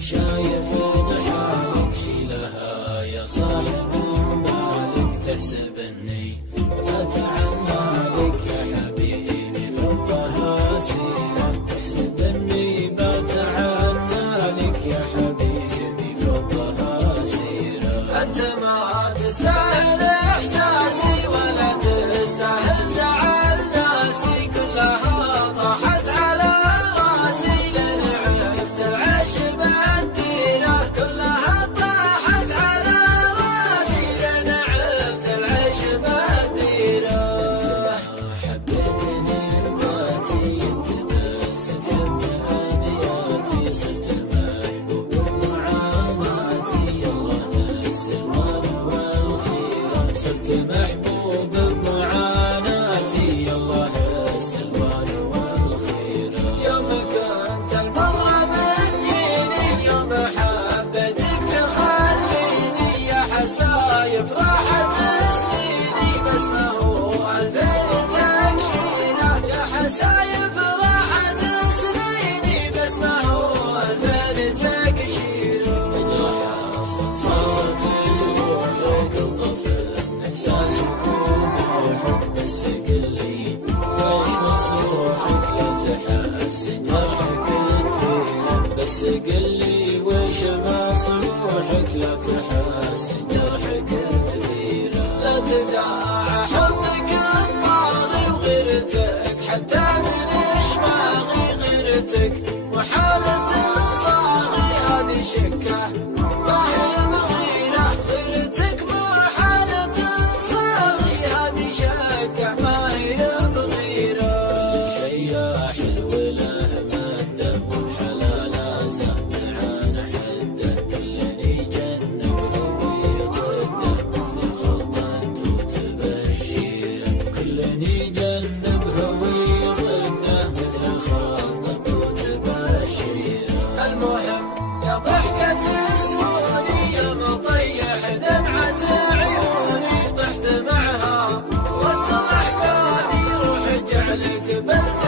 شايف نحالك شيلها يا صاحب بالك تحسب اني بتعمالك يا حبيبي فضها سيرة تحسب اني بتعمالك يا حبيبي فضها سيرة انت ما تستاهل احساسي ولا تستاهل زعل ناسي كلها طاحت على راسي لين عرفت العيش بالديرة كلها طاحت على راسي لين عرفت العيش بالديرة انت ما حبيتني لذاتي انت بس تحب هدياتي صرت محبوب بمعاناتي الله السلوان والخيرة صرت محبوب بمعاناتي الله السلوان والخيرة يوم كنت المغرب تجيني يوم حبيتك تخليني يا حسايف راحت سنيني بس ما هو الفين تكشيره يا حسايف راحت سنيني بس ما هو الفين تكشيره اجرح صارت جروحك الطفل احساسك وروحك بس قلي ويش مصلوحك لا تحسن جرحك كثير بس قلي ويش مصلوحك لا تحسن جرحك كثير لا تداعى حبك الطاغي وغيرتك حتى من اشماغي غيرتك وحالة صاغي هذه شكه ما هي مغيرة غيرتك محالة صاغي هذه شكه ما هي مغيرة كل شيء حلو له مده والحلال زهد عن حده كلني جنبه ويضده مثل خلطته تبشيره كلني جنبه ويضده مثل خلطته تبشيره المهم يا ضحكة سنوني يا مطيح دمعة عيوني طحت معها وانت ضحكاني روح جعلك بالفعل